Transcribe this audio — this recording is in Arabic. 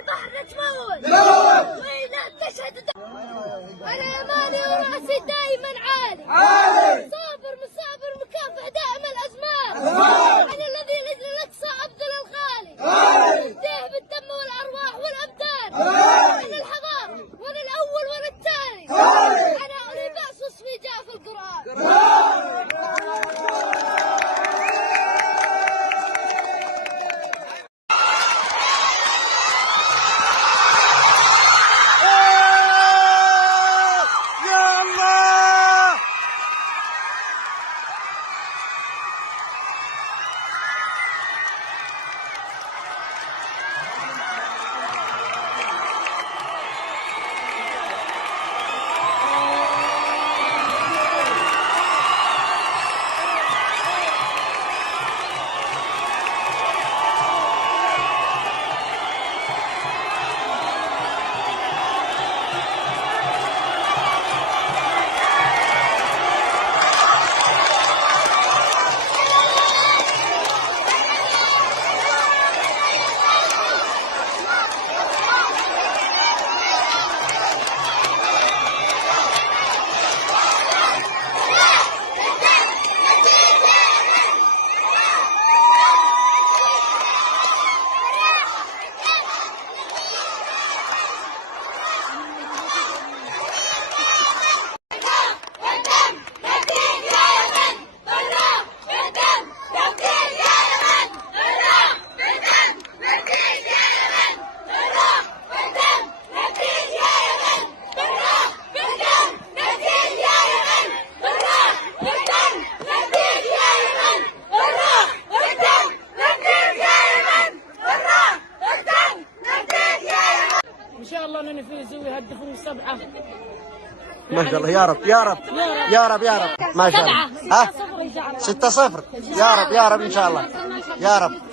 البحر تموت وإذا تشهد أنا يماني ورأسي دائما عالي صابر مصابر مكافح دائما الأزمان أنا الذي لأجل الأقصى أبذل الغالي أفديه بالدم والأرواح والأبدان أنا الحضارة وأنا الأول وأنا الثاني أنا أولي بأس واسمي جاء في القرآن. إن شاء الله ننفذ ويهدفون 7. ما شاء الله يا رب يا رب يا رب يا رب ما شاء الله 6-0 إن شاء الله 6-0 يا رب يا رب إن شاء الله يا رب.